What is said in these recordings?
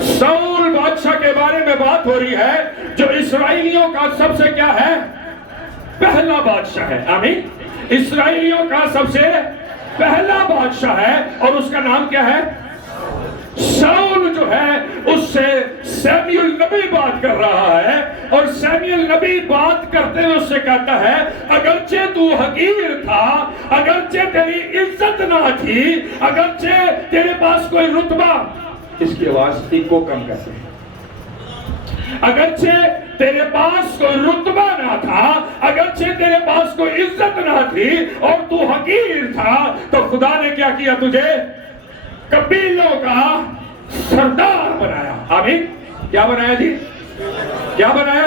Civil بادشاہ کے بارے میں بات ہو رہی ہے جو اسرائیلیوں کا سب سے کیا ہے؟ پہلا بادشاہ ہے. آمین. اسرائیلیوں کا سب سے پہلا بادشاہ ہے اور اس کا نام کیا ہے؟ ساؤل جو ہے اس سے سیمیل نبی بات کر رہا ہے اور سیمیل نبی بات کرتے ہوئے اس سے کہتا ہے اگرچہ تو حقیر تھا, اگرچہ تیری عزت نہ تھی, اگرچہ تیرے پاس کوئی رتبہ, اس کی آواز ایکو کم کرتے ہیں, اگرچہ تیرے پاس کوئی رتبہ نہ تھا, اگرچہ تیرے پاس کوئی عزت نہ تھی اور تو حقیر تھا, تو خدا نے کیا کیا تجھے؟ قبیلوں کا سردار بنایا. آمین. کیا بنایا جی؟ کیا بنایا؟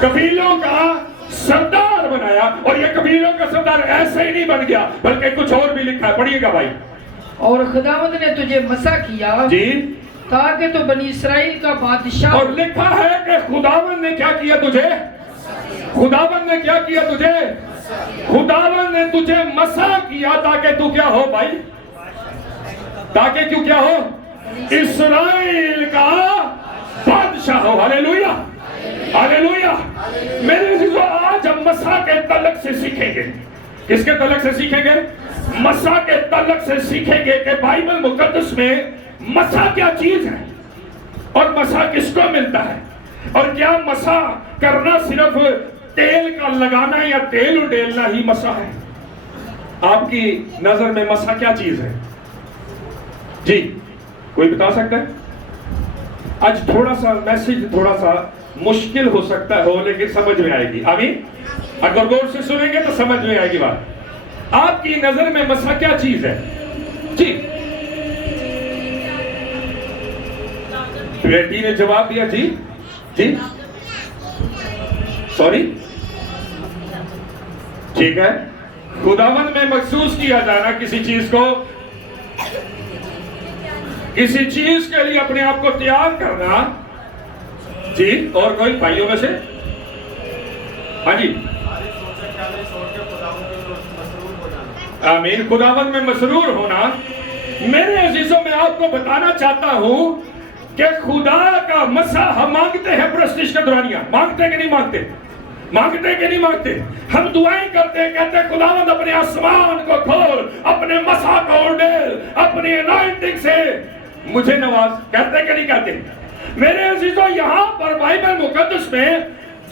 قبیلوں کا سردار بنایا. اور یہ قبیلوں کا سردار ایسے ہی نہیں بن گیا بلکہ کچھ اور بھی لکھا ہے, پڑھیے گا بھائی. اور خداوند نے تجھے مسا کیا جی تاکہ تو بنی اسرائیل کا بادشاہ. اور لکھا ہے کہ خداوند نے کیا کیا تجھے؟ خداوند نے کیا کیا تجھے؟ خداوند نے تجھے مسا کیا تاکہ تو کیا ہو بھائی؟ تاکہ کیوں کیا ہو؟ اسرائیل کا بادشاہ ہو. ہاللیلویہ ہاللیلویہ. میرے عزیزو, آج ہم مسا کے تعلق سے سیکھیں گے. کس کے تعلق سے سیکھیں گے؟ مسا کے تعلق سے سیکھیں گے کہ بائبل مقدس میں مسا کیا چیز ہے اور مسا کس کو ملتا ہے, اور کیا مسا کرنا صرف تیل کا لگانا یا تیل اڈیلنا ہی مسا ہے؟ آپ کی نظر میں مسا کیا چیز ہے جی؟ کوئی بتا سکتا ہے؟ آج تھوڑا سا میسج تھوڑا سا مشکل ہو سکتا ہو لیکن سمجھ میں آئے گی. آمین. اگر غور سے سنیں گے تو سمجھ میں آئے گی بات. آپ کی نظر میں مسا کیا چیز ہے جی؟ بیٹی نے جواب دیا جی جی سوری ٹھیک ہے. خداوند میں محسوس کیا جانا کسی چیز کو, کسی چیز کے لیے اپنے آپ کو تیار کرنا جی. اور کوئی بھائیوں میں سے؟ ہاں جی آمین. خداوند میں مسرور ہونا. میرے عزیزوں میں آپ کو بتانا چاہتا ہوں کہ خدا کا مسا ہم مانگتے ہیں پرستش کے دورانیہ. مانگتے ہیں کہ نہیں مانگتے؟ مانگتے کہ نہیں مانگتے؟ ہم دعائیں کرتے ہیں, کہتے ہیں خداوند اپنے آسمان کو کھول, اپنے مسا کو اڈیل, اپنی انائنٹنگ سے مجھے نواز. کہتے کہ نہیں کہتے؟ میرے عزیزو, یہاں پر بائبل مقدس میں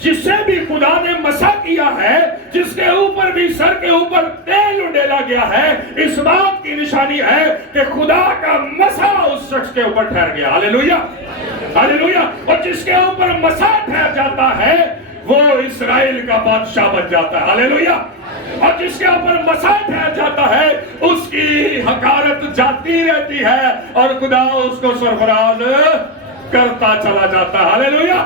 جسے بھی خدا نے مسا کیا ہے, جس کے اوپر بھی سر کے اوپر تیل اڈیلا گیا ہے, اس بات کی نشانی ہے کہ خدا کا مسا اس شخص کے اوپر ٹھہر گیا. ہاللیلویہ ہاللیلویہ. اور جس کے اوپر مسا ٹھہر جاتا ہے وہ اسرائیل کا بادشاہ بن جاتا ہے. ہاللیلویہ. اور جس کے اوپر مسا ٹھہر جاتا ہے اس کی حقارت جاتی رہتی ہے اور خدا اس کو سرفراز کرتا چلا جاتا ہے. ہاللیلویہ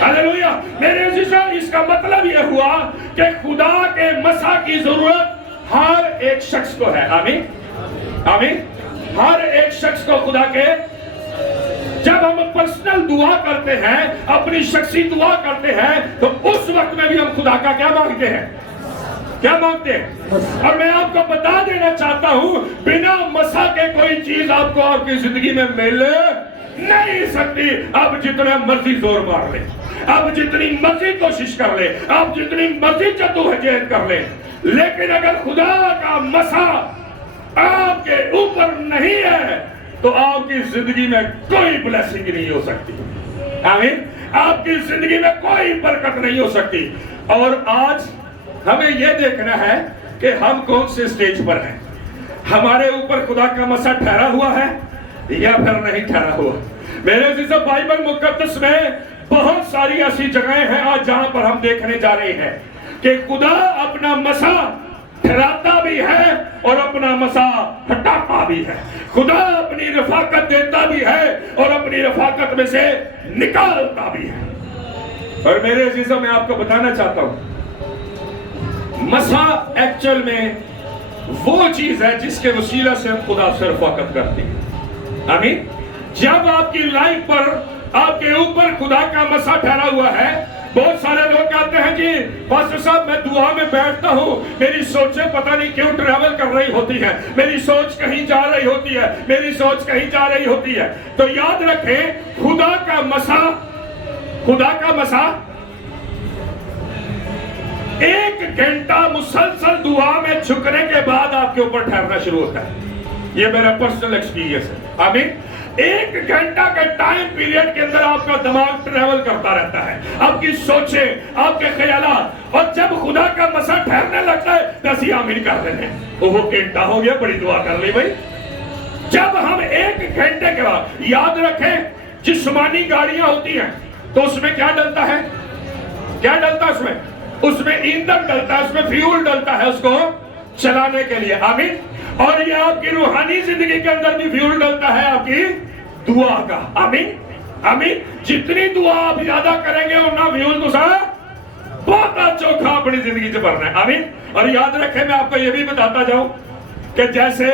ہاللیلویہ. میرے عزیزو, اس کا مطلب یہ ہوا کہ خدا کے مسا کی ضرورت ہر ایک شخص کو ہے. آمین آمین. ہر ایک شخص کو خدا کے, جب ہم پرسنل دعا کرتے ہیں, اپنی شخصی دعا کرتے ہیں, تو اس وقت میں بھی ہم خدا کا کیا مانگتے ہیں؟ کیا مانگتے ہیں؟ اور میں آپ کو بتا دینا چاہتا ہوں, بنا مسا کے کوئی چیز آپ کو آپ کی زندگی میں مل نہیں سکتی. آپ جتنا مرضی زور مار لیں, آپ جتنی مرضی کوشش کر لیں, آپ جتنی مرضی جدوجہد کر لیں, لیکن اگر خدا کا مسا آپ کے اوپر نہیں ہے تو آپ کی زندگی میں کوئی بلیسنگ نہیں ہو سکتی. آمین. آپ کی زندگی میں کوئی برکت نہیں ہو سکتی. اور آج ہمیں یہ دیکھنا ہے کہ ہم کون سے سٹیج پر ہیں. ہمارے اوپر خدا کا مسا ٹھہرا ہوا ہے یا پھر نہیں ٹھہرا ہوا. میرے عزیزو, بائبل مقدس میں بہت ساری ایسی جگہیں ہیں آج جہاں پر ہم دیکھنے جا رہے ہیں کہ خدا اپنا مسا ٹھہراتا بھی ہے اور اپنا مسا ہٹاتا بھی ہے. خدا اپنی رفاقت دیتا بھی ہے اور اپنی رفاقت میں سے نکالتا بھی ہے. اور میرے عزیزو, میں آپ کو بتانا چاہتا ہوں, مسا ایکچول میں وہ چیز ہے جس کے وسیلہ سے ہم خدا سے رفاقت کرتے ہیں. آمین. جب آپ کی لائف پر آپ کے اوپر خدا کا مسا ٹھہرا ہوا ہے, بہت سارے لوگ کہتے ہیں جی پاسٹر صاحب میں دعا میں بیٹھتا ہوں، میری سوچیں پتہ نہیں کیوں ٹریول کر رہی ہوتی ہیں، میری سوچ کہیں جا رہی ہوتی ہے، میری سوچ کہیں جا رہی ہوتی ہے. تو یاد رکھیں خدا کا مسا 1 گھنٹہ مسلسل دعا میں جھکنے کے بعد آپ کے اوپر ٹھہرنا شروع ہوتا ہے. یہ میرا پرسنل ایکسپیرینس ہے. آمین. 1 گھنٹہ کے ٹائم پیریڈ کے اندر آپ کا دماغ ٹریول کرتا رہتا ہے، آپ کی سوچیں، آپ کے خیالات، اور جب خدا کا مسا ٹھہرنے لگتا ہے تو اسی آمین کر دیتے ہیں. وہ گھنٹہ ہو گیا، بڑی دعا کر لی بھائی. جب ہم 1 گھنٹے کے بعد، یاد رکھیں جسمانی گاڑیاں ہوتی ہیں تو اس میں کیا ڈلتا ہے؟ کیا ڈلتا ہے اس میں؟ اس میں ایندھن ڈلتا ہے، اس میں فیول ڈلتا ہے اس کو چلانے کے لیے. آمین. اور یہ آپ کی روحانی زندگی کے اندر بھی فیول ڈلتا ہے آپ کی دعا کا. آمین. آمین. جتنی دعا آپ زیادہ کریں گے اتنا فیول تو بہت چوکھا اپنی زندگی سے بھرنا ہے. آمین. اور یاد رکھیں میں آپ کو یہ بھی بتاتا جاؤں کہ جیسے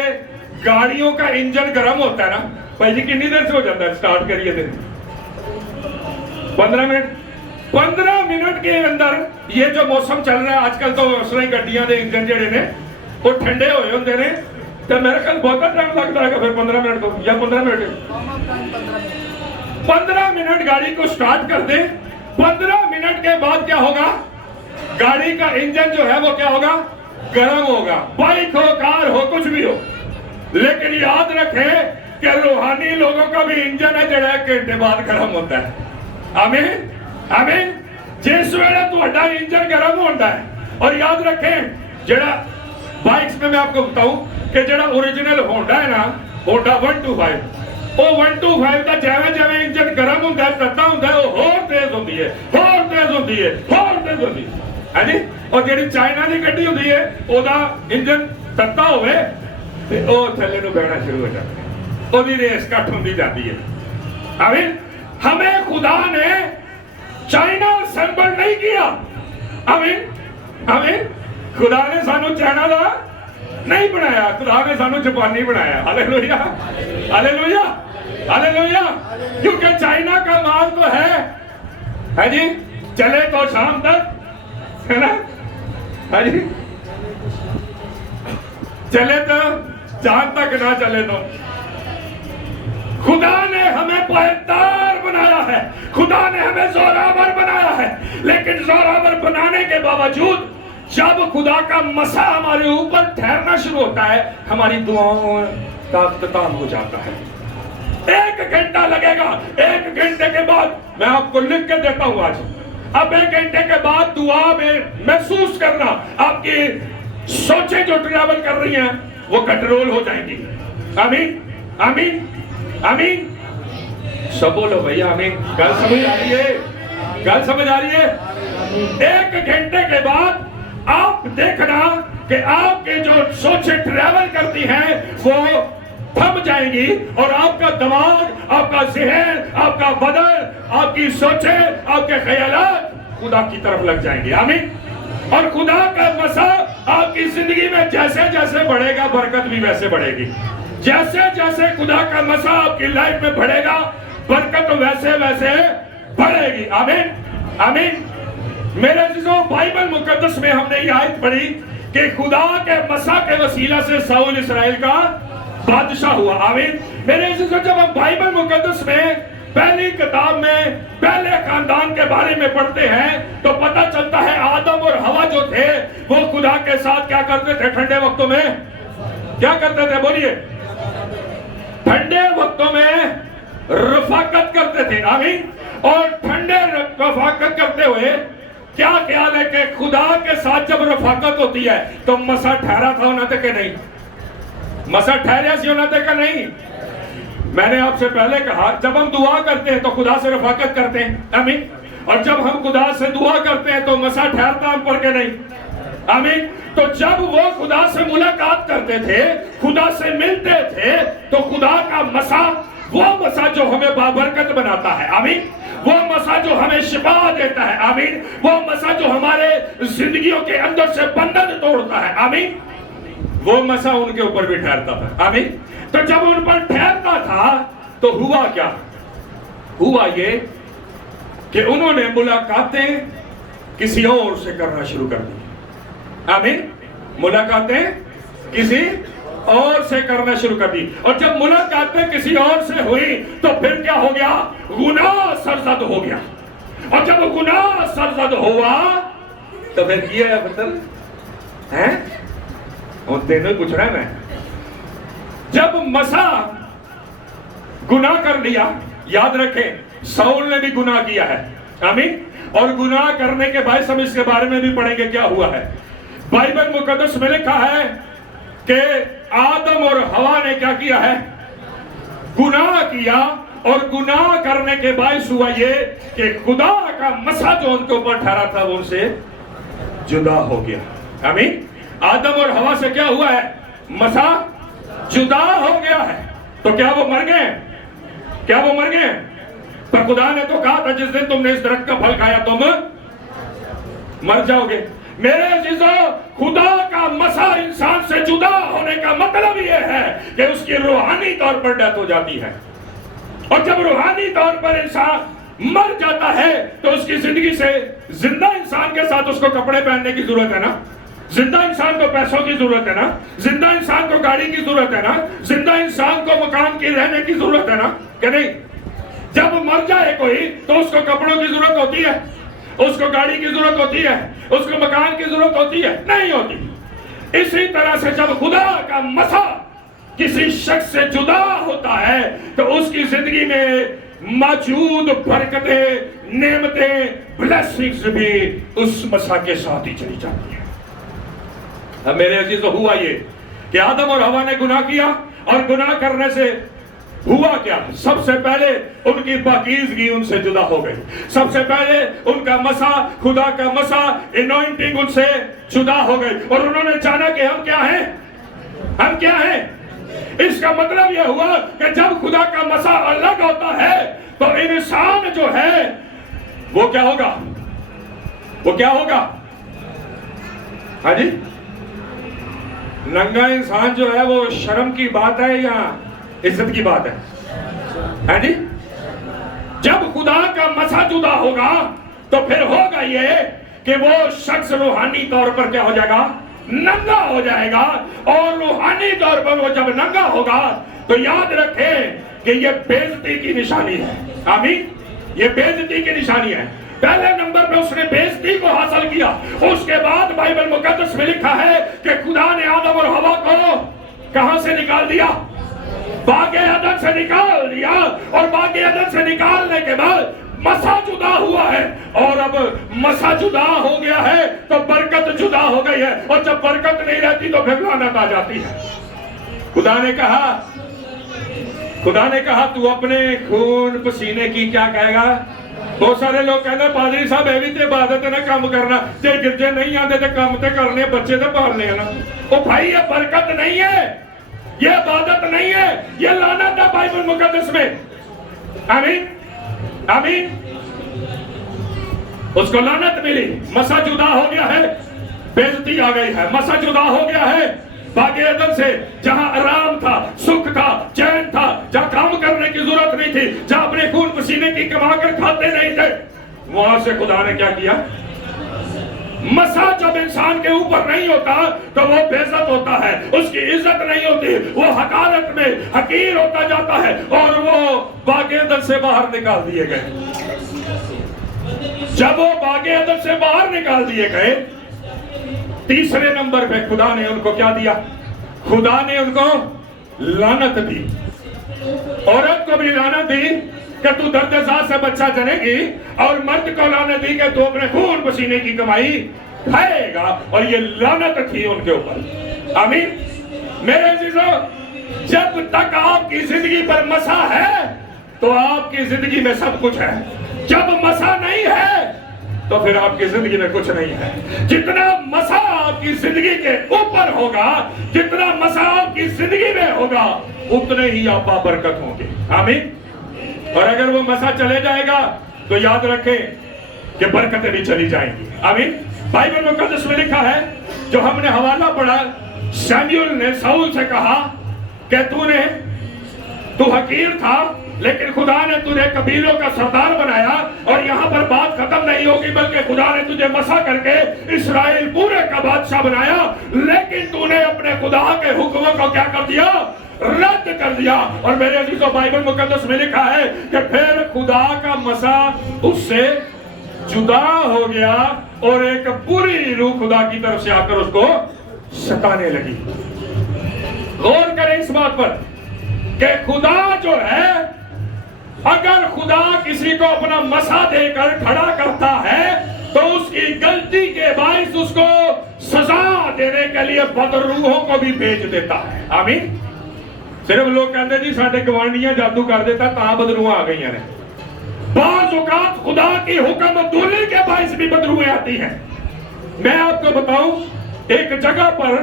گاڑیوں کا انجن گرم ہوتا ہے نا بھائی جی، کتنی دیر سے ہو جاتا ہے؟ سٹارٹ کریے دن 15 منٹ. 15 منٹ کے اندر یہ جو موسم چل رہا ہے آج کل تو اس طرح گڈیاں دے انجن جڑے نے وہ ٹھنڈے ہوئے ہوندے نے تو میرے خیال بہت ٹائم لگتا ہے پھر 15 منٹ کو یا 15 منٹ گاڑی کو سٹارٹ کر دیں. 15 منٹ کے بعد کیا ہوگا؟ گاڑی کا انجن جو ہے وہ کیا ہوگا؟ گرم ہوگا. بائک ہو، کار ہو، کچھ بھی ہو. لیکن یاد رکھیں کہ روحانی لوگوں کا بھی انجن ہے جڑا 1 گھنٹے بعد گرم ہوتا ہے. آمین. آمین. جس ویلے تہاڈا انجن گرم ہوتا ہے. اور یاد رکھیں جڑا بائکس میں آپ کو بتاؤں کہ جڑا اوریجنل ہونڈا ہے نا، ہونڈا 125 وہ 125 کا جیویں انجن گرم ہوتا ہے، تتا ہوتا ہے، وہ اور تیز ہوتی ہے، اور تیز ہوتی ہے، اور تیز ہوتی ہے. ہاں جی. اور جڑی چائنا کی گڈی ہوتی ہے وہ انجن تتا ہوئے تے او تھلے نو بہنا شروع ہو جاتا ہے، وہ ریس کٹ ہوتی جاتی ہے. آمین. ہمیں خدا نے چائنا اسمبل نہیں کیا. آمین. آمین. خدا نے سانو چائنا دا نہیں بنایا، خدا نے سانو جاپانی بنایا. ہاللیلویا، ہاللیلویا، ہاللیلویا. کیونکہ چائنا کا مال تو ہے جی، چلے تو شام تک ہے نا. ہاں جی. چلے تو چاند تک نہ چلے تو. خدا نے ہمیں پائیدار بنایا ہے، خدا نے ہمیں زوراور بنایا ہے. لیکن زوراور بنانے کے باوجود جب خدا کا مسا ہمارے اوپر ٹھہرنا شروع ہوتا ہے ہماری دعاؤں کا اختتام ہو جاتا ہے. 1 گھنٹہ لگے گا. 1 گھنٹے کے بعد میں آپ کو لکھ کے دیتا ہوں آج. اب 1 گھنٹے کے بعد دعا میں محسوس کرنا آپ کی سوچیں جو ٹریول کر رہی ہیں وہ کنٹرول ہو جائیں گی. آمین. آمین. آمین. سب بولو بھئی آمین. گل سمجھ آ رہی ہے؟ گل سمجھ آ رہی ہے؟ 1 گھنٹے کے بعد آپ دیکھنا کہ آپ کے جو سوچیں ٹریول کرتی ہیں وہ تھم جائیں گی اور آپ کا دماغ، آپ کا ذہن، آپ کا بدن، آپ کی سوچیں، آپ کے خیالات خدا کی طرف لگ جائیں گے. آمین. اور خدا کا مسا آپ کی زندگی میں جیسے جیسے بڑھے گا برکت بھی ویسے بڑھے گی. جیسے جیسے خدا کا مسا آپ کی لائف میں بڑھے گا برکت ویسے ویسے بڑھے گی. آمین. آمین. میرے عزیزوں بائبل مقدس میں ہم نے یہ آیت پڑھی کہ خدا کے مسا کے وسیلہ سے ساؤل اسرائیل کا بادشاہ ہوا. آمین. میرے عزیزوں جب ہم بائبل مقدس میں پہلی کتاب میں پہلے خاندان کے بارے میں پڑھتے ہیں تو پتہ چلتا ہے آدم اور ہوا جو تھے وہ خدا کے ساتھ کیا کرتے تھے؟ ٹھنڈے وقتوں میں کیا کرتے تھے؟ بولیے. ٹھنڈے وقتوں میں رفاقت کرتے تھے. آمین. اور ٹھنڈے رفاقت کرتے ہوئے کیا خیال ہے کہ خدا کے ساتھ جب رفاقت ہوتی ہے تو مسا ٹھہرا تھا ہونا تھا کہ نہیں؟ مسا ٹھہریا سی ہونا تھا کہ نہیں؟ میں نے آپ سے پہلے کہا جب ہم دعا کرتے ہیں تو خدا سے رفاقت کرتے ہیں. آمین. اور جب ہم خدا سے دعا کرتے ہیں تو مسا ٹھہرتا ہم پر کہ نہیں؟ آمین. تو جب وہ خدا سے ملاقات کرتے تھے، خدا سے ملتے تھے تو خدا کا مسا، وہ مسا جو ہمیں بابرکت بناتا ہے. آمین. وہ مسا جو ہمیں شفا دیتا ہے. آمین. وہ مسا جو ہمارے زندگیوں کے اندر سے بندھن توڑتا ہے. آمین. وہ مسا ان کے اوپر بھی ٹھہرتا تھا. آمین. تو جب ان پر ٹھہرتا تھا تو ہوا کیا؟ ہوا یہ کہ انہوں نے ملاقاتیں کسی اور سے کرنا شروع کر دی. آمین. ملاقاتیں کسی اور سے کرنا شروع کر دی. اور جب ملاقاتیں کسی اور سے ہوئی تو پھر کیا ہو گیا؟ گناہ سرزد ہو گیا. اور جب گناہ سرزد ہوا تو پھر کیا ہے مطلب ہیں؟ اور تینوں ہی پوچھ رہا ہے میں. جب مسا گناہ کر لیا، یاد رکھیں ساؤل نے بھی گناہ کیا ہے. آمین. اور گناہ کرنے کے باعث ہم اس کے بارے میں بھی پڑھیں گے کیا ہوا ہے. بائبل مقدس میں لکھا ہے کہ آدم اور حوا نے کیا کیا ہے؟ گناہ کیا. اور گناہ کرنے کے باعث ہوا یہ کہ خدا کا مسا جو ان کے اوپر ٹھہرا تھا وہ ان سے جدا ہو گیا. آمین. آدم اور حوا سے کیا ہوا ہے؟ مسا جدا ہو گیا ہے. تو کیا وہ مر گئے؟ کیا وہ مر گئے؟ پر خدا نے تو کہا تھا جس دن تم نے اس درخت کا پھل کھایا تم مر جاؤ گے. میرے عزیزو، خدا کا مسا انسان سے جدا ہونے کا مطلب یہ ہے کہ اس کی روحانی طور پر ڈیتھ ہو جاتی ہے. اور جب روحانی طور پر انسان مر جاتا ہے تو اس کی زندگی سے، زندہ انسان کے ساتھ اس کو کپڑے پہننے کی ضرورت ہے نا، زندہ انسان کو پیسوں کی ضرورت ہے نا، زندہ انسان کو گاڑی کی ضرورت ہے نا، زندہ انسان کو مکان کی رہنے کی ضرورت ہے نا کہ نہیں؟ جب مر جائے کوئی تو اس کو کپڑوں کی ضرورت ہوتی ہے، اس کو گاڑی کی ضرورت ہوتی ہے، اس کو مکان کی ضرورت ہوتی ہے؟ نہیں ہوتی. اسی طرح سے جب خدا کا مسا کسی شخص سے جدا ہوتا ہے تو اس کی زندگی میں موجود برکتیں، نعمتیں، بلیسنگز بھی اس مسا کے ساتھ ہی چلی جاتی ہیں. اب میرے عزیزو، ہوا یہ کہ آدم اور حوا نے گناہ کیا. اور گناہ کرنے سے ہوا کیا؟ سب سے پہلے ان کی پاکیزگی ان سے جدا ہو گئی. سب سے پہلے ان کا مسا، خدا کا مسا، انوائنٹنگ ان سے جدا ہو گئی. اور انہوں نے جانا کہ ہم کیا ہیں؟ ہم کیا ہیں؟ اس کا مطلب یہ ہوا کہ جب خدا کا مسا الگ ہوتا ہے تو انسان جو ہے وہ کیا ہوگا؟ وہ کیا ہوگا؟ ہاں جی، ننگا انسان جو ہے وہ شرم کی بات ہے یا عزت کی بات ہے؟ ہاں جی. جب خدا کا مسا جدا ہوگا تو پھر ہوگا یہ کہ وہ شخص روحانی طور پر کیا ہو جائے گا؟ ننگا ہو جائے گا. اور روحانی طور پر وہ جب ننگا ہوگا تو یاد رکھیں کہ یہ بے عزتی کی نشانی ہے. آمین. یہ بے عزتی کی نشانی ہے. پہلے نمبر پہ اس نے بے عزتی کو حاصل کیا. اس کے بعد بائبل مقدس میں لکھا ہے کہ خدا نے آدم اور حوا کو کہاں سے نکال دیا؟ باغ عدن سے نکال دیا. اور باغ عدن سے نکالنے کے بعد مسا جدا ہوا ہے. اور اب مسا جدا ہو گیا ہے تو برکت جدا ہو گئی ہے. اور جب برکت نہیں رہتی تو پھر لعنت آ جاتی ہے. خدا نے کہا تو اپنے خون پسینے کی کیا کہے گا؟ بہت سارے لوگ کہتے ہیں پادری صاحب یہ بھی تے عبادت ہے نا، کام کرنا جے گرجے نہیں آتے تے کام تے کرنے، بچے تے پالنے ہیں نا. او بھائی یہ برکت نہیں ہے، یہ عبادت نہیں ہے، یہ لعنت ہے بائبل مقدس میں. آمین. آمین. اس کو لعنت ملی. مسا جدا ہو گیا ہے، بے عزتی آ گئی ہے. مسا جدا ہو گیا ہے باغ عدن سے، جہاں آرام تھا، سکھ تھا، چین تھا، جہاں کام کرنے کی ضرورت نہیں تھی، جہاں اپنے خون پسینے کی کما کر کھاتے نہیں تھے. وہاں سے خدا نے کیا کیا؟ مسا جب انسان کے اوپر نہیں ہوتا تو وہ بے عزت ہوتا ہے، اس کی عزت نہیں ہوتی، وہ حقارت میں حقیر ہوتا جاتا ہے. اور وہ باغ عدن سے باہر نکال دیے گئے. جب وہ باغ عدن سے باہر نکال دیے گئے، تیسرے نمبر پہ خدا نے ان کو کیا دیا؟ خدا نے ان کو لعنت دی. عورت کو بھی لعنت دی کہ تو درد ذات سے بچہ جنے گی، اور مرد کو لعنت دی کہ تو اپنے خون پسینے کی کمائی کھائے گا. اور یہ لعنت تھی ان کے اوپر. آمین. میرے عزیزو، جب تک آپ کی زندگی پر مسا ہے تو آپ کی زندگی میں سب کچھ ہے. جب مسا نہیں ہے تو پھر آپ کی زندگی میں کچھ نہیں ہے. جتنا مسا آپ کی زندگی کے اوپر ہوگا، جتنا مسا آپ کی زندگی میں ہوگا، اتنے ہی آپ بابرکت ہوں گے. آمین. اور اگر وہ مسا چلے جائے گا تو یاد رکھیں کہ برکتیں بھی چلی جائیں گی. آمین. بائبل مقدس میں لکھا ہے، جو ہم نے حوالہ پڑھا، سیموئیل نے ساؤل سے کہا کہ تو حقیر تھا لیکن خدا نے تجھے قبیلوں کا سردار بنایا، اور یہاں پر بات ختم نہیں ہوگی، بلکہ خدا نے تجھے مسح کر کے اسرائیل پورے کا بادشاہ بنایا، لیکن تو نے اپنے خدا کے حکموں کو کیا کر دیا؟ رد کر دیا۔ اور میرے عزیزو، بائبل مقدس میں لکھا ہے کہ پھر خدا کا مسح اس سے جدا ہو گیا، اور ایک بری روح خدا کی طرف سے آ کر اس کو ستانے لگی۔ غور کریں اس بات پر کہ خدا جو ہے، اگر خدا کسی کو اپنا مسح دے کر کھڑا کرتا ہے تو اس کی غلطی کے باعث اس کو سزا دینے کے لیے بدروحوں کو بھی بھیج دیتا ہے۔ آمین۔ صرف لوگ کہتے ہیں جی ساڈے گوانڈیاں جادو کر دیتا تا بدروح آ گئی ہیں۔ بعض اوقات خدا کی حکم دولی کے باعث بھی بدروہیں آتی ہیں۔ میں آپ کو بتاؤں، ایک جگہ پر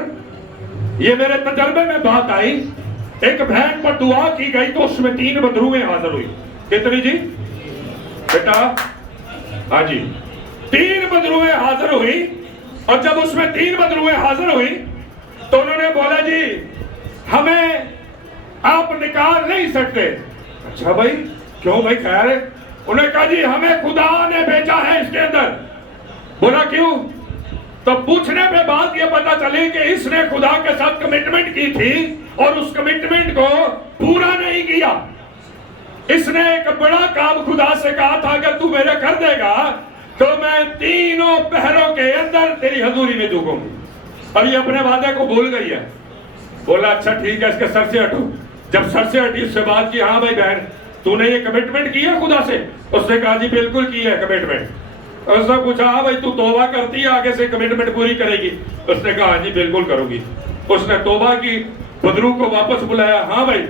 یہ میرے تجربے میں بات آئی، ایک بہن پر دعا کی گئی تو اس میں 3 بدروہیں حاضر ہوئی۔ کتنی جی بیٹا؟ ہاں جی 3 بدروہیں حاضر ہوئی، اور جب اس میں 3 بدروہیں حاضر ہوئی تو انہوں نے بولا جی ہمیں آپ نکال نہیں سکتے۔ اچھا بھائی کیوں بھائی خیر ہے؟ انہوں نے کہا جی ہمیں خدا نے بھیجا ہے اس کے اندر۔ بولا کیوں؟ تو پوچھنے پہ بات یہ پتا چلی کہ اس نے خدا کے ساتھ کمٹمنٹ کی تھی اور اس کمٹمنٹ کو پورا نہیں کیا۔ اس نے ایک بڑا کام خدا سے کہا تھا اگر تو میرا کر دے گا تو میں 3 پہروں کے اندر تیری حضوری میں دوں گی، اور یہ اپنے وعدے کو بھول گئی ہے۔ بولا اچھا ٹھیک ہے، اس کے سر سے ہٹو۔ جب سر سے ہٹی اس سے بات کی، ہاں بھائی بہن تو نے یہ کمٹمنٹ کی ہے خدا سے؟ اس نے کہا جی بالکل کی ہے کمٹمنٹ۔ اس نے پوچھا ہاں بھائی تو توبہ کرتی ہے آگے سے کمٹمنٹ پوری کرے گی؟ اس نے کہا ہاں جی بالکل کروں گی۔ اس نے توبہ کی، بدروح کو واپس بلایا، ہاں بھائی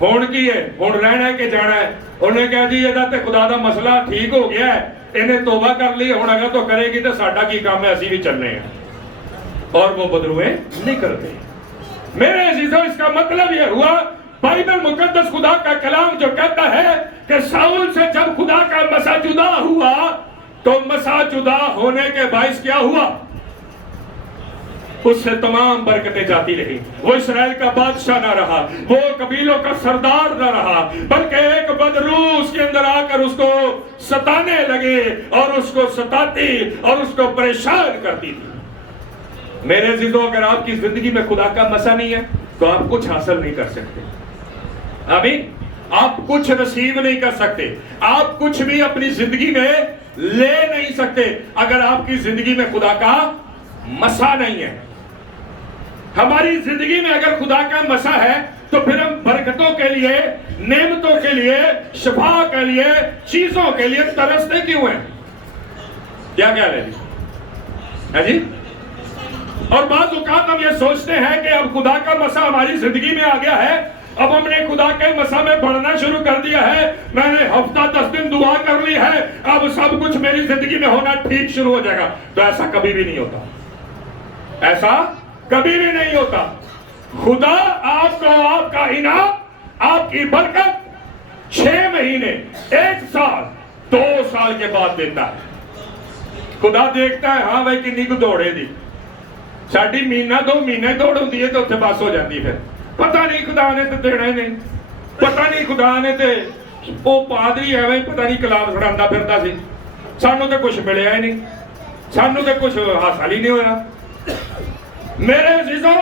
ہون کی ہے، ہون رہنا ہے کہ جانا ہے؟ انہوں نے کہا جی یہ تے خدا دا مسئلہ ٹھیک ہو گیا ہے، انہیں توبہ کر لی، ہون اگر تو کرے گی تو ساڈا کی کام ہے، اسی بھی چلنے ہیں۔ اور وہ بدروہیں نکل گئی۔ میرے عزیزوں، اس کا مطلب یہ ہوا بائبل مقدس خدا کا کلام جو کہتا ہے کہ ساؤل سے جب خدا کا مسح جدا ہوا تو مسح جدا ہونے کے باعث کیا ہوا؟ اس سے تمام برکتیں جاتی رہی۔ وہ اسرائیل کا بادشاہ نہ رہا، وہ قبیلوں کا سردار نہ رہا، بلکہ ایک بدروح اس کے اندر آ کر اس کو ستانے لگے اور اس کو ستاتی اور اس کو پریشان کرتی تھی۔ میرے عزیزوں، اگر آپ کی زندگی میں خدا کا مسح نہیں ہے تو آپ کچھ حاصل نہیں کر سکتے۔ آمین۔ آپ کچھ نصیب نہیں کر سکتے، آپ کچھ بھی اپنی زندگی میں لے نہیں سکتے اگر آپ کی زندگی میں خدا کا مسح نہیں ہے۔ ہماری زندگی میں اگر خدا کا مسح ہے تو پھر ہم برکتوں کے لیے، نعمتوں کے لیے، شفا کے لیے، چیزوں کے لیے ترستے کیوں ہیں؟ کیا خیال ہے جی؟ ہے جی؟ اور بعض اوقات ہم یہ سوچتے ہیں کہ اب خدا کا مسح ہماری زندگی میں آ گیا ہے، اب ہم نے خدا کے مسح میں بڑھنا شروع کر دیا ہے، میں نے ہفتہ 10 دن دعا کر لی ہے، اب سب کچھ میری زندگی میں ہونا ٹھیک شروع ہو جائے گا۔ تو ایسا کبھی بھی نہیں ہوتا، ایسا کبھی بھی نہیں ہوتا۔ خدا آپ کو آپ کا انعام، آپ کی برکت 6 مہینے، 1 سال، 2 سال کے بعد دیتا ہے۔ خدا دیکھتا ہے ہاں بھائی کنی کو دوڑے دی، ساڑھی مہینہ 2 مہینے دوڑ ہوتی ہے تو اتنے پاس ہو جاتی ہے۔ پتہ نہیں خدا نے تو دینا ہی نہیں، پتہ نہیں خدا نے تے وہ پادری ہے پتہ نہیں کلام سڑاندہ پھرتا سی، سانوں تے کچھ ملیا ہی نہیں، سانوں تے کچھ حاصل ہی نہیں ہوا۔ میرے عزیزوں،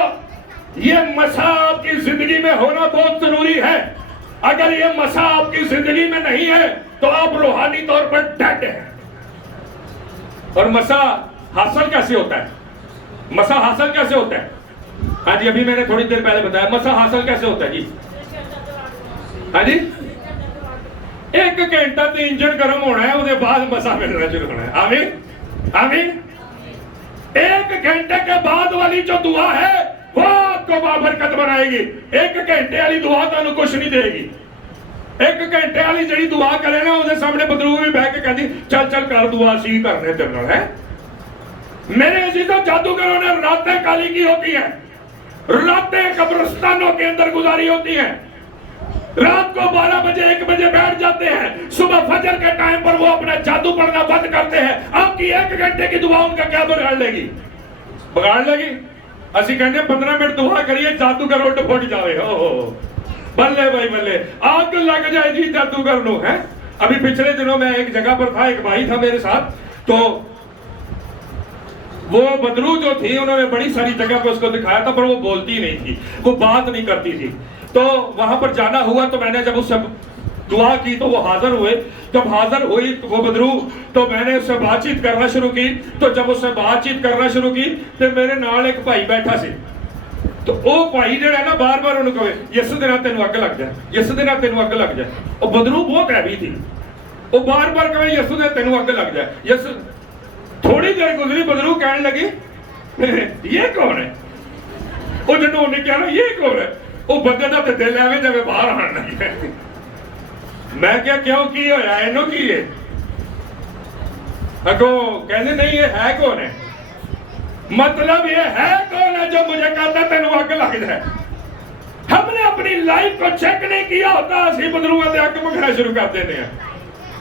یہ مسح آپ کی زندگی میں ہونا بہت ضروری ہے۔ اگر یہ مسح آپ کی زندگی میں نہیں ہے تو آپ روحانی طور پر ڈیڈ ہیں۔ اور مسح حاصل کیسے ہوتا ہے؟ مسح حاصل کیسے ہوتا ہے؟ ہاں جی ابھی میں نے تھوڑی دیر پہلے بتایا، مسح حاصل کیسے ہوتا ہے جی؟ ہاں جی 1 گھنٹہ تو انجن گرم ہونا ہے، اس کے بعد مسح ملنا شروع ہونا ہے۔ آمین آمین۔ 1 گھنٹے کے بعد والی جو دعا ہے وہ آپ کو بابرکت بنائے گی۔ 1 گھنٹے والی دعا تمہیں کچھ نہیں دے گی۔ 1 گھنٹے والی جڑی دعا کرے نا، اسے سامنے بدروح بھی بہ کے کہتی چل چل کر دعا سی کرنے تیرے ہے۔ میرے عزیزوں، جادوگروں نے راتیں کالی کی ہوتی ہیں، راتیں قبرستانوں کے اندر گزاری ہوتی ہیں، رات کو 12 بجے 1 بجے بیٹھ جاتے ہیں، صبح فجر کے ٹائم پر وہ اپنا جادو پڑھنا بند کرتے ہیں۔ آپ کی 1 گھنٹے کی دعا ان کا کیا بگاڑ لے گی؟ بگاڑ لے گی۔ اسی کہنے 15 منٹ دعا کریے جادوگر اٹھ پھٹ جاوے۔ بلے بھائی بلے، آگ لگ جائے جی جادوگر نو ہے. ابھی پچھلے دنوں میں ایک جگہ پر تھا، ایک بھائی تھا میرے ساتھ، تو وہ بدرو جو تھی انہوں نے بڑی ساری جگہ پہ اس کو دکھایا تھا، پر وہ بولتی نہیں تھی، وہ بات نہیں کرتی تھی. تو وہاں پر جانا ہوا تو میں نے جب اس سے دعا کی تو وہ حاضر ہوئے. جب حاضر ہوئی وہ بدرو تو میں نے اس سے بات چیت کرنا شروع کی. تو جب اس سے بات چیت کرنا شروع کی تو میرے نال ایک بھائی بیٹھا سی. تو وہ بھائی جڑا ہے نا بار بار انہوں کو یس دینا تینوں اگ لگ جائے، یس دینا تینوں اگ لگ جائے. وہ بدرو بہت ہیوی تھی، وہ بار بار کہے یس دینا تینوں اگ لگ جائے یس. تھوڑی دیر گزری بدرو کہنے لگی یہ کون ہے؟ وہ جنہوں نے کہا یہ کون ہے؟ وہ بندے دا تے دل ایویں جویں باہر آن لگی. میں کیا کیوں کی ہویا اینو کی ہے؟ اگو کہنے نہیں یہ ہے کون ہے؟ مطلب یہ ہے کون ہے جو مجھے کہتا تینوں اگ لگ جائے. ہم نے اپنی لائف کو چیک نہیں کیا ہوتا، اسی بدروؤں تے اگ منگنا شروع کر دینے ہیں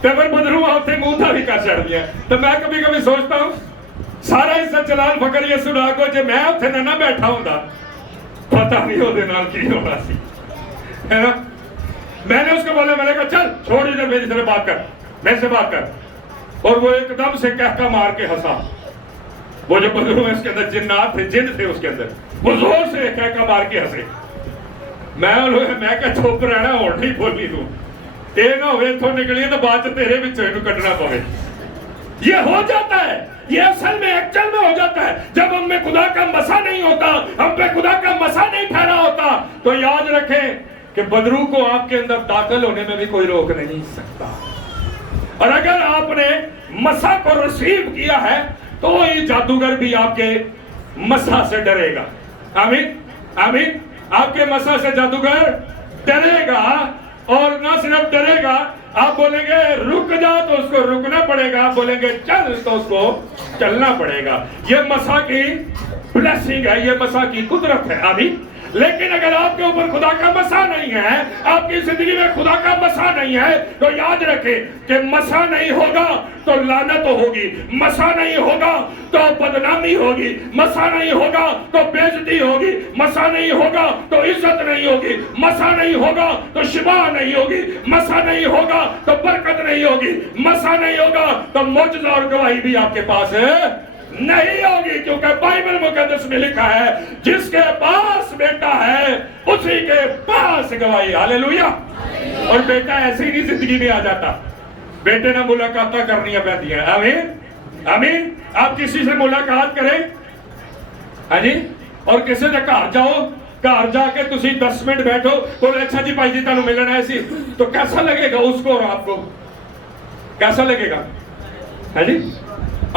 تو پھر بدرو ہوتے منہ بھی کر چڑھ دیا. تو میں کبھی کبھی سوچتا ہوں سارا عزت جلال فخر یہ سنا کو جے میں اتنے نہ بیٹھا ہوں پتہ نہیں وہ نال کی ہونا سی، ہے نا. میں نے اس کو بولا، میں نے کہا چل چھوڑ ادھر، میری سے بات کر، میرے سے بات کر. اور وہ ایک دم سے کہکا مار کے ہنسا. وہ جو بدرو میں اس کے اندر جنات تھے، جن تھے اس کے اندر، وہ زور سے کہکا مار کے ہنسے. میں کہا چپ رہنا، اور نہیں بولی تو یہ نہ ہوئے تو نکلیے تو بعد تیرے بچوں انہوں کٹنا پوے. یہ ہو جاتا ہے، یہ اصل میں ایکچل میں ہو جاتا ہے. جب ہم میں خدا کا مسا نہیں ہوتا، ہم پہ خدا کا مسا نہیں ٹھہرا ہوتا، تو یاد رکھیں کہ بدرو کو آپ کے اندر داخل ہونے میں بھی کوئی روک نہیں سکتا. اور اگر آپ نے مسا کو ریسیو کیا ہے تو یہ جادوگر بھی آپ کے مسا سے ڈرے گا. آمین آمین. آپ کے مسا سے جادوگر ڈرے گا، اور نہ صرف ڈرے گا، آپ بولیں گے رک جا تو اس کو رکنا پڑے گا، آپ بولیں گے چل تو اس کو چلنا پڑے گا. یہ مسا کی بلیسنگ ہے، یہ مسا کی قدرت ہے. آمین. لیکن اگر آپ کے اوپر خدا کا مسا نہیں ہے، آپ کی زندگی میں خدا کا مسا نہیں ہے، تو یاد رکھیں کہ مسا نہیں ہوگا تو لعنت ہوگی، مسا نہیں ہوگا تو بدنامی ہوگی، مسا نہیں ہوگا تو بے عزتی ہوگی، مسا نہیں ہوگا تو عزت نہیں ہوگی، مسا نہیں ہوگا تو شفا نہیں ہوگی، مسا نہیں ہوگا تو برکت نہیں ہوگی، مسا نہیں ہوگا تو معجزہ اور گواہی بھی آپ کے پاس نہیں ہوگی. کیونکہ بائبل مقدس میں لکھا ہے جس کے پاس بیٹا ہے اسی کے پاس گواہی. ہاللیلویا. اور بیٹا ایسے ہی نہیں زندگی میں آ جاتا، بیٹے نے ملاقاتیں کرنی پڑتی ہیں. آمین آمین. آپ کسی سے ملاقات کریں، ہاں جی، اور کسی سے گھر جاؤ، گھر جا کے تسی 10 منٹ بیٹھو، بولے اچھا جی بھائی جی تانوں ملنا ہے سی، تو کیسا لگے گا اس کو اور آپ کو؟ کیسا لگے گا؟ ہاں جی.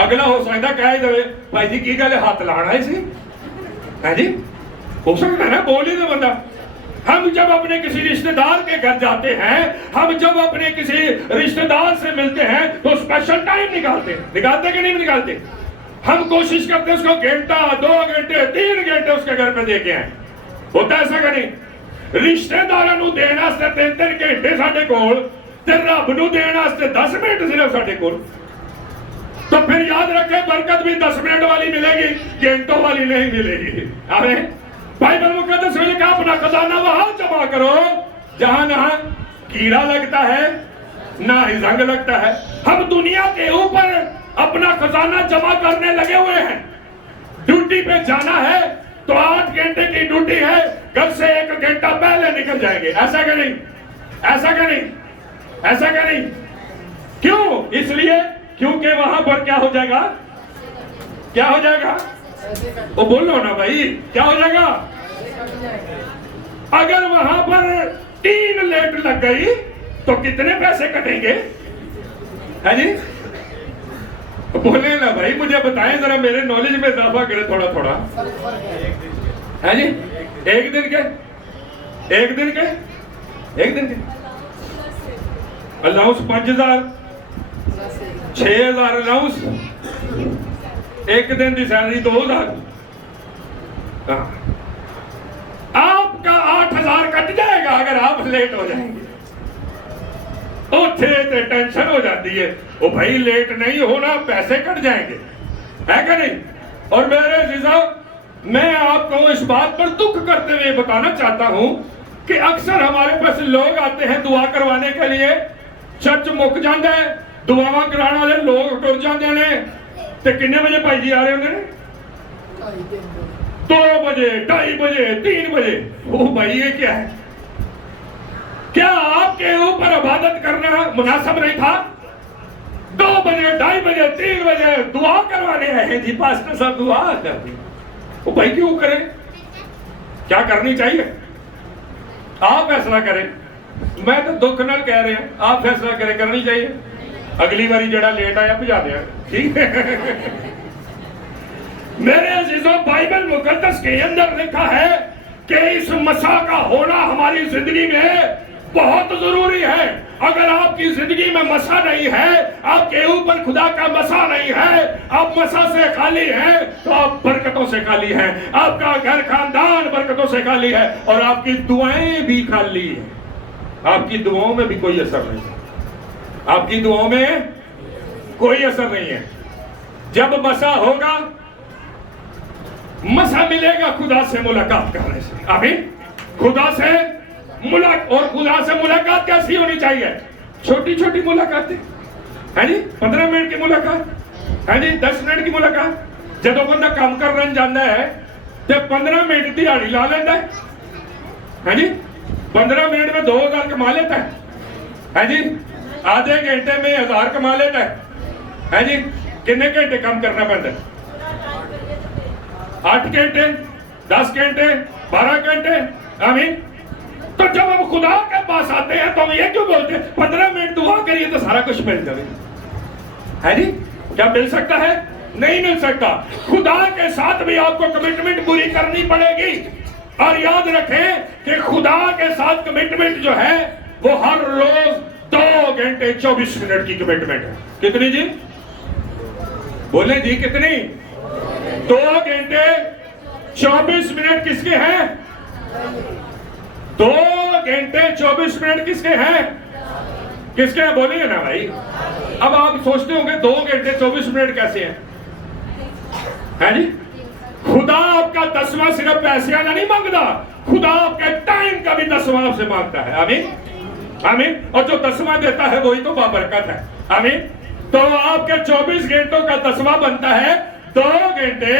اگلا ہو سکتا کہہ دے بھائی جی کی گل ہاتھ لانا ہے سی، ہے جی، ہو سکتا ہے نا، بول ہی دے بندہ. ہم جب اپنے کسی رشتہ دار کے گھر جاتے ہیں، ہم جب اپنے کسی رشتہ دار سے ملتے ہیں تو اسپیشل ٹائم نکالتے کہ نہیں نکالتے؟ ہم کوشش کرتے ہیں اس کو گھنٹہ 2 گھنٹے 3 گھنٹے اس کے گھر پہ دے کے آئیں. ہوتا ایسا کہ نہیں؟ رشتہ داراں نوں دین واسطے 3 گھنٹے ساڈے کول تے رب نوں دین واسطے 10 منٹ صرف ساڈے کول. تو پھر یاد رکھیں برکت بھی 10 منٹ والی ملے گی، گھنٹوں والی نہیں ملے گی. آمین. بائبل مقدس میں لکھا اپنا خزانہ وہاں جمع کرو جہاں نہ کیڑا لگتا ہے نہ ہی زنگ لگتا ہے. ہم دنیا کے اوپر اپنا خزانہ جمع کرنے لگے ہوئے ہیں. ڈیوٹی پہ جانا ہے تو 8 گھنٹے کی ڈیوٹی ہے، گھر سے 1 گھنٹہ پہلے نکل جائیں گے. ایسا کہ نہیں؟ ایسا کہ نہیں؟ ایسا کہ نہیں؟ کیوں؟ اس لیے کیونکہ وہاں پر کیا ہو جائے گا؟ کیا ہو جائے گا؟ وہ بولو نا بھائی، کیا ہو جائے گا؟ اگر وہاں پر 3 لیٹ لگ گئی تو کتنے پیسے کٹیں گے؟ ہے جی، بولے نا بھائی، مجھے بتائیں ذرا، میرے نالج میں اضافہ کرے تھوڑا تھوڑا. ہے جی، ایک دن کے الاؤنس 5000 6000 الاؤنس، ایک دن دی سیلری 2000. آپ کا 8000 کٹ جائے گا اگر آپ لیٹ ہو جائیں گے. ٹینشن ہو جاتی ہے، وہ بھائی لیٹ نہیں ہونا، پیسے کٹ جائیں گے، ہے کہ نہیں؟ اور میرے عزیزاں، میں آپ کو اس بات پر دکھ کرتے ہوئے بتانا چاہتا ہوں کہ اکثر ہمارے پاس لوگ آتے ہیں دعا کروانے کے لیے, چرچ مک جاندہ ہے, دعاواں کرانا والے لوگ ٹر جاندے نے, تے کنے بجے بھائی جی آ رہے ہوندے نے؟ 2 بجے, 2:30 بجے, 3 بجے. وہ بھائی یہ کیا ہے؟ کیا آپ کے اوپر عبادت کرنا مناسب نہیں تھا؟ 2 بجے, 2:30 بجے, 3 بجے دعا کروانے ہیں جی پاسٹر صاحب دعا کر دی. وہ بھائی کیوں کریں؟ کیا کرنی چاہیے؟ آپ فیصلہ کریں. میں تو دکھ نال کہہ رہے ہیں, آپ فیصلہ کریں کرنی چاہیے. اگلی باری جڑا لیٹ آیا بجا دیا, ٹھیک ہے. میرے عزیزوں, بائبل مقدس کے اندر لکھا ہے کہ اس مسا کا ہونا ہماری زندگی میں بہت ضروری ہے. اگر آپ کی زندگی میں مسا نہیں ہے, آپ کے اوپر خدا کا مسا نہیں ہے, آپ مسا سے خالی ہیں, تو آپ برکتوں سے خالی ہیں. آپ کا گھر خاندان برکتوں سے خالی ہے, اور آپ کی دعائیں بھی خالی ہیں. آپ کی دعاؤں میں بھی کوئی اثر نہیں ہے. آپ کی دعاؤں میں کوئی اثر نہیں ہے. جب مسا ہوگا, مسا ملے گا خدا سے ملاقات کرنے سے. آمین. خدا سے اور خدا سے ملاقات کیسی ہونی چاہیے؟ چھوٹی چھوٹی ملاقاتیں ہیں جی, 15 منٹ کی ملاقات ہیں جی, 10 منٹ کی ملاقات. جب بندہ کام کرنے جانا ہے تو 15 منٹ دیہڑی لا لیتا ہے جی, 15 منٹ میں 2000 کما لیتا ہے جی, آدھے گھنٹے میں 1000 کما لیتا ہے جی. کتنے گھنٹے کام کرنا پڑتا ہے؟ 8 گھنٹے, 10 گھنٹے, 12 گھنٹے. آمین. تو جب ہم خدا کے پاس آتے ہیں تو ہم یہ کیوں بولتے ہیں 15 منٹ دعا کریے تو سارا کچھ مل جائے ہے جی؟ کیا مل سکتا ہے؟ نہیں مل سکتا. خدا کے ساتھ بھی آپ کو کمٹمنٹ پوری کرنی پڑے گی. اور یاد رکھیں کہ خدا کے ساتھ کمٹمنٹ جو ہے وہ ہر روز 2 گھنٹے 24 منٹ کی کمٹمنٹ ہے. کتنی جی؟ بولیں جی کتنی؟ 2 گھنٹے 24 منٹ کس کے ہیں؟ 2 گھنٹے 24 منٹ کس کے ہیں؟ کس کے ہیں بولیے نا بھائی. اب آپ سوچتے ہوں گے 2 گھنٹے 24 منٹ کیسے ہیں جی؟ خدا آپ کا 10واں صرف پیسے نہیں مانگتا, خدا آپ کے ٹائم کا بھی 10واں آپ سے مانگتا ہے. آمین. آمین. اور جو 10واں دیتا ہے وہی تو بابرکت ہے. آمین. تو آپ کے 24 گھنٹوں کا 10واں بنتا ہے 2 گھنٹے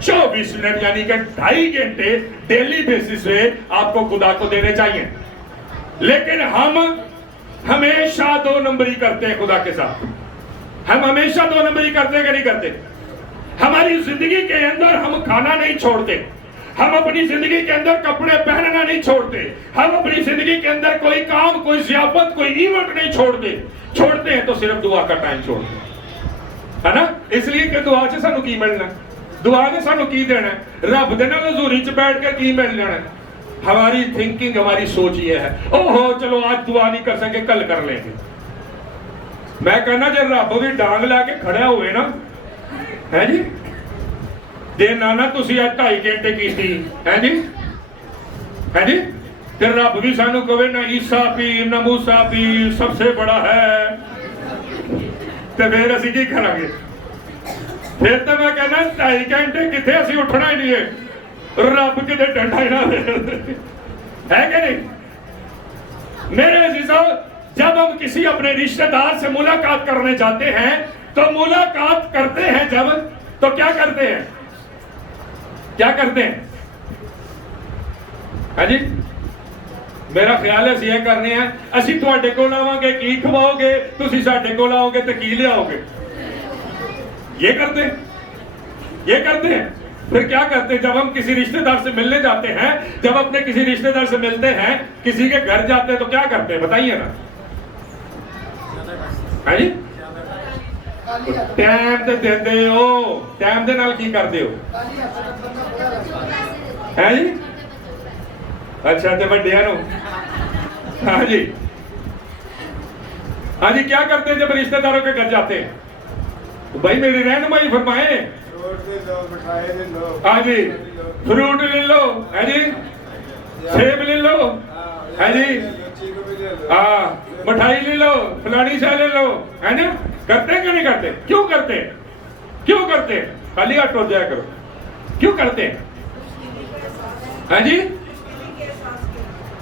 24 منٹ, یعنی کہ 2.5 گھنٹے ڈیلی بیسس پہ آپ کو خدا کو دینے چاہیے. لیکن ہم ہمیشہ 2 نمبری کرتے ہیں خدا کے ساتھ. ہم ہمیشہ 2 نمبری کرتے ہیں کہ نہیں کرتے؟ ہماری زندگی کے اندر ہم کھانا نہیں چھوڑتے, ہم اپنی زندگی کے اندر کپڑے پہننا نہیں چھوڑتے, ہم اپنی زندگی کے اندر کوئی کام, کوئی ضیافت, کوئی ایونٹ نہیں چھوڑتے. چھوڑتے ہیں تو صرف دعا کا ٹائم چھوڑتے ہے نا. اس لیے کہ دعا سے سانو کی ملنا, دعا نے سانو کی دینا ہے, رب دے نال حضوری چ بیٹھ کر کی مل لینا ہے. ہماری تھنکنگ, ہماری سوچ یہ ہے اوہو چلو آج دعا نہیں کر سکے کل کر لیں گے. میں کہنا جب رب بھی ڈانگ لا کے کھڑا ہوئے نا ہے جی, دینا نا تسی آج 2.5 گھنٹے کی تھی ہے جی, ہے جی, پھر رب بھی سانو کہے نہ عیسیٰ پیر نہ موسیٰ پیر سب سے بڑا ہے, تو پھر اسی کی کریں گے؟ پھر تو میں کہنا 2.5 گھنٹے کتنے اسی اٹھنا ہی نہیں ہے, رب کتے ڈنڈا ہی نہ دے ہے کہ نہیں؟ میرے عزیزوں, جب ہم کسی اپنے رشتہ دار سے ملاقات کرنے جاتے ہیں تو ملاقات کرتے ہیں جب, تو کیا کرتے ہیں؟ کیا کرتے ہیں ہاں جی؟ میرا خیال ہے یہ کرنے ہیں اسی تواڈے کول آواں گے کی کھواؤ گے, تسی ساڈے کول آؤ گے تے کی لیاؤ گے. یہ کرتے ہیں, یہ کرتے ہیں. پھر کیا کرتے ہیں جب ہم کسی رشتہ دار سے ملنے جاتے ہیں, جب اپنے کسی رشتہ دار سے ملتے ہیں, کسی کے گھر جاتے ہیں تو کیا کرتے ہیں بتائیے نا ہاں جی؟ ٹائم تے دیندے ہو, ٹائم دے نال کی کردے ہو ہے جی؟ اچھا تے بڑھیا نو ہاں جی, ہاں جی کیا کرتے ہیں جب رشتہ داروں کے گھر جاتے ہیں؟ تو بھائی میری رہنمائی فرمائیں. ہاں جی, فروٹ لے لو ہے جی, سیب لے لو ہے جی, ہاں مٹھائی لے لو, فلانی شاہ لے لو ہے نا. کرتے ہیں کہ نہیں کرتے؟ کیوں کرتے ہیں؟ کیوں کرتے ہیں؟ خالی ہاتھ ٹوٹ جایا کرو. کیوں کرتے ہیں ہاں جی؟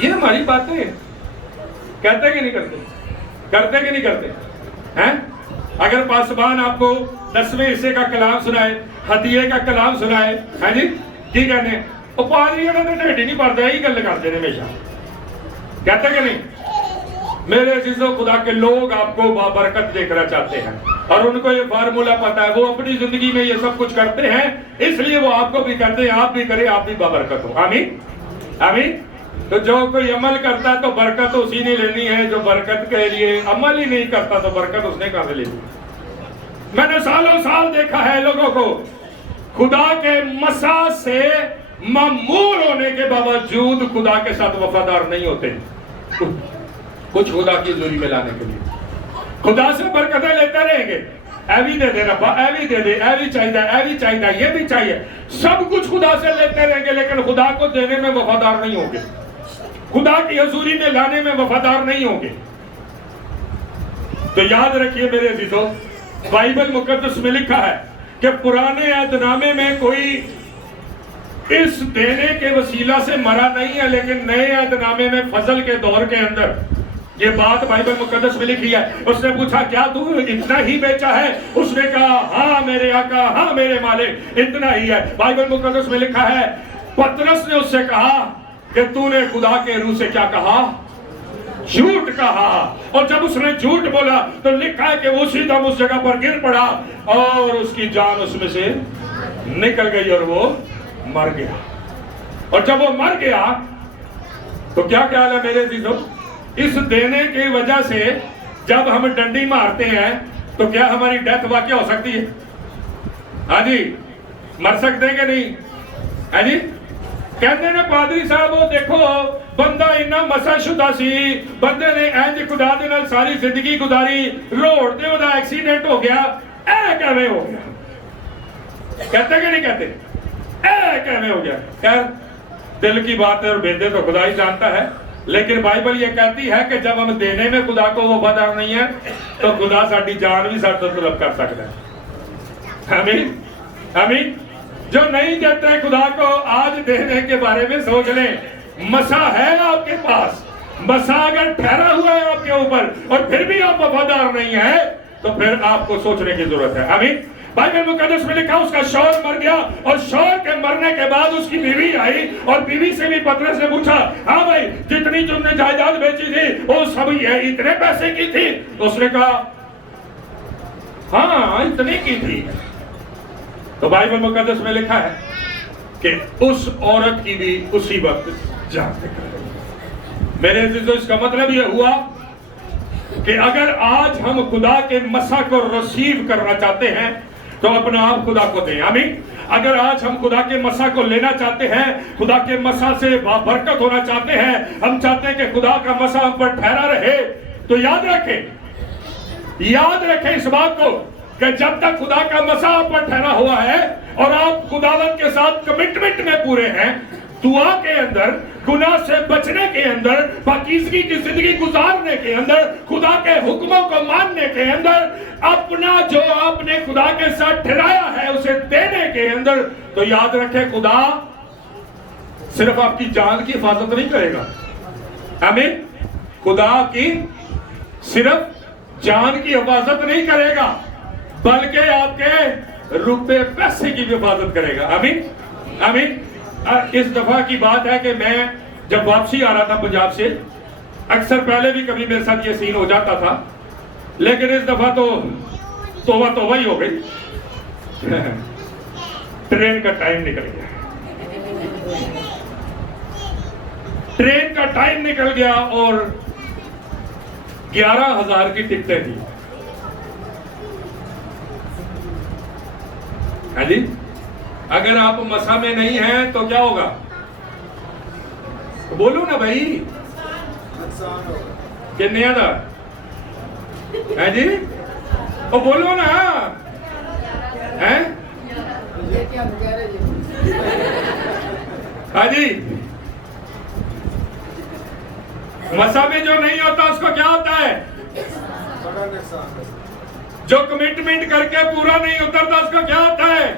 یہ ہماری باتیں کہتے کہ نہیں کرتے؟ کرتے کہ نہیں کرتے ہیں؟ اگر پاسبان آپ کو 10ویں حصے کا کلام سنائے، ہدیے کا کلام سنائے، ہاں جی کی کہنے وہ پادری انہوں نے ڈیٹی نہیں پڑھتے، یہی گل کرتے ہیں ہمیشہ، کہتے کہ نہیں؟ میرے عزیزو، خدا کے لوگ آپ کو بابرکت دیکھنا چاہتے ہیں اور ان کو یہ فارمولہ پتا ہے، وہ اپنی زندگی میں یہ سب کچھ کرتے ہیں، اس لیے وہ آپ کو بھی کرتے ہیں، آپ بھی کریں، آپ بھی بابرکت ہو۔ آمین آمین۔ تو جو کوئی عمل کرتا ہے تو برکت اسی نے لینی ہے، جو برکت کے لیے عمل ہی نہیں کرتا تو برکت اس نے کہاں سے لینی؟ میں نے سالوں سال دیکھا ہے لوگوں کو خدا کے مسا سے معمور ہونے کے باوجود خدا کے ساتھ وفادار نہیں ہوتے، کچھ خدا کی حضوری میں لانے کے لیے خدا سے برکتیں لیتے رہیں گے، اے بھی دے دے ربا، اے بھی دے دے، اے بھی چاہیے، اے بھی چاہیے، یہ بھی چاہیے، سب کچھ خدا سے لیتے رہیں گے، لیکن خدا کو دینے میں وفادار نہیں ہوں گے، خدا کی حضوری میں لانے میں وفادار نہیں ہوں گے۔ تو یاد رکھیے میرے عزیزو، بائبل مقدس میں لکھا ہے کہ پرانے عہد نامے میں کوئی اس دینے کے وسیلہ سے مرا نہیں ہے، لیکن نئے عہد نامے میں فضل کے دور کے اندر یہ بات بائبل مقدس میں لکھی ہے۔ اس نے پوچھا کیا تو اتنا ہی بیچا ہے؟ اس نے کہا ہاں میرے آقا، ہاں میرے مالک، اتنا ہی ہے۔ بائبل مقدس میں لکھا ہے پترس نے اس سے کہا کہ تو نے خدا کے روح سے کیا کہا؟ جھوٹ کہا، اور جب اس نے جھوٹ بولا تو لکھا ہے کہ وہ اسی دم اس جگہ پر گر پڑا اور اس کی جان اس میں سے نکل گئی اور وہ مر گیا۔ اور جب وہ مر گیا تو کیا خیال ہے میرے عزیزو، اس دینے کی وجہ سے جب ہم ڈنڈی مارتے ہیں تو کیا ہماری ڈیتھ واقع ہو سکتی ہے؟ ہاں جی، مر سکتے ہیں کہ نہیں؟ ہاں جی، کہتے ہیں پادری صاحب وہ دیکھو بندہ اتنا مسا شدہ سی، بندے نے اینج خدا دے نال ساری زندگی گزاری، روڈ تے ودا ایکسیڈنٹ ہو گیا، اے کیویں ہو گیا؟ کہتے کہ نہیں کہتے؟ اے کیویں ہو گیا؟ خیر دل کی بات ہے اور بھیدے تو خدا ہی جانتا ہے، لیکن بائبل یہ کہتی ہے کہ جب ہم دینے میں خدا کو وفادار نہیں ہے تو خدا ساڈی جان بھی ساڈے تو طلب کر سکتا ہے۔ آمین آمین۔ جو نہیں دیتے خدا کو آج دینے کے بارے میں سوچ لیں، مسا ہے آپ کے پاس، مسا اگر ٹھہرا ہوا ہے آپ کے اوپر اور پھر بھی آپ وفادار نہیں ہیں تو پھر آپ کو سوچنے کی ضرورت ہے۔ آمین۔ بائبل مقدس میں لکھا اس کا شوہر مر گیا اور شوہر کے مرنے کے بعد اس کی بیوی آئی اور بیوی سے بھی پترس نے پوچھا ہاں بھائی جتنی تم نے جائیداد بیچی تھی وہ سب یہ اتنے پیسے کی تھی؟ اس نے کہا ہاں اتنے کی تھی۔ تو بائبل مقدس میں لکھا ہے کہ اس عورت کی بھی اسی وقت جان نکل گئی۔ میرے عزیزو، اس کا مطلب یہ ہوا کہ اگر آج ہم خدا کے مسا کو ریسیو کرنا چاہتے ہیں تو اپنا آپ خدا کو دیں۔ آمین۔ اگر آج ہم خدا کے مسا کو لینا چاہتے ہیں، خدا کے مسا سے برکت ہونا چاہتے ہیں، ہم چاہتے ہیں کہ خدا کا مسا ہم پر ٹھہرا رہے، تو یاد رکھیں اس بات کو کہ جب تک خدا کا مسا آپ پر ٹھہرا ہوا ہے اور آپ خداوند کے ساتھ کمٹمنٹ میں پورے ہیں، دعا کے اندر، گناہ سے بچنے کے اندر، پاکیزگی کی زندگی گزارنے کے اندر، خدا کے حکموں کو ماننے کے اندر، اپنا جو آپ نے خدا کے ساتھ ٹھہرایا ہے اسے دینے کے اندر، تو یاد رکھیں خدا صرف آپ کی جان کی حفاظت نہیں کرے گا۔ آمین۔ خدا کی صرف جان کی حفاظت نہیں کرے گا بلکہ آپ کے روپے پیسے کی بھی حفاظت کرے گا۔ آمین آمین۔ اس دفعہ کی بات ہے کہ میں جب واپسی آ رہا تھا پنجاب سے، اکثر پہلے بھی کبھی میرے ساتھ یہ سین ہو جاتا تھا، لیکن اس دفعہ تو توبہ ہی ہو گئی۔ ٹرین کا ٹائم نکل گیا، ٹرین کا ٹائم نکل گیا اور 11,000 کی ٹکٹیں تھی۔ ہاں جی، اگر آپ مسا میں نہیں ہیں تو کیا ہوگا؟ بولو نا بھائی، کتنے دا؟ ہاں جی، وہ بولو نا۔ ہاں جی، مسا میں جو نہیں ہوتا اس کو کیا ہوتا ہے؟ جو کمٹمنٹ کر کے پورا نہیں اترتا اس کو کیا ہوتا ہے؟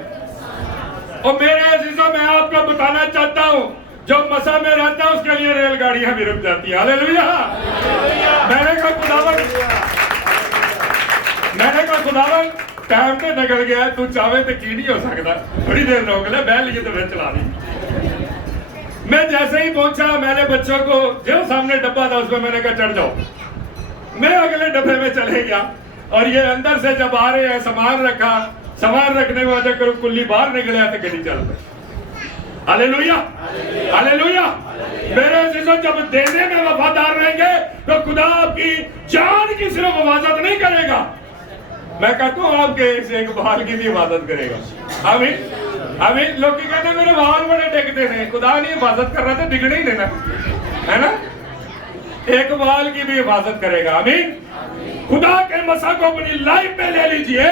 اور میرے عزیزوں، میں آپ کو بتانا چاہتا ہوں جو مسا میں رہتا ہے اس کے لیے ریل گاڑیاں بھی رک جاتی ہیں. ہاللیلویا. میں نے کہا خداوند ٹائم تے نکل گیا ہے, تو چاہے تو کی نہیں ہو سکتا, تھوڑی دیر روک لے, بہ لیے تو پھر چلا دی. میں جیسے ہی پہنچا, میں نے بچوں کو جو سامنے ڈبہ تھا اس میں نے کہا چڑھ جاؤ. میں اگلے ڈبے میں چلے گیا, اور یہ اندر سے جب آ رہے ہیں سامان رکھا, سامان رکھنے کے بعد جب کلی باہر نکلے تو گاڑی چل پئی. ہاللیلویا ہاللیلویا. میرے عزیزوں, جب دینے میں وفادار رہیں گے تو خدا آپ کی جان کی صرف حفاظت نہیں کرے گا, میں کہتا ہوں آپ کے ایک بال کی بھی حفاظت کرے گا. آمین آمین. لوگ کہتے ہیں میرے بال بڑے ڈگتے ہیں, خدا نہیں حفاظت کر رہا تھا, ڈگنے ہی دینا ہے نا, ایک بال کی بھی حفاظت کرے گا. آمین. خدا کے مسا کو اپنی لائف میں لے لیجئے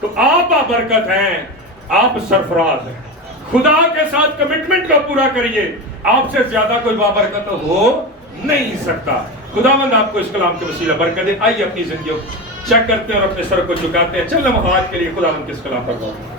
تو آپ برکت ہیں, آپ سرفراز ہیں. خدا کے ساتھ کمٹمنٹ کو پورا کریے, آپ سے زیادہ کوئی بابرکت ہو نہیں سکتا. خداوند آپ کو اس کلام کے وسیلہ برکت دے. آئیے اپنی زندگیوں چیک کرتے ہیں اور اپنے سر کو جھکاتے ہیں. چل لمحات کے لیے خداوند کے اس کلام پر غور کریں.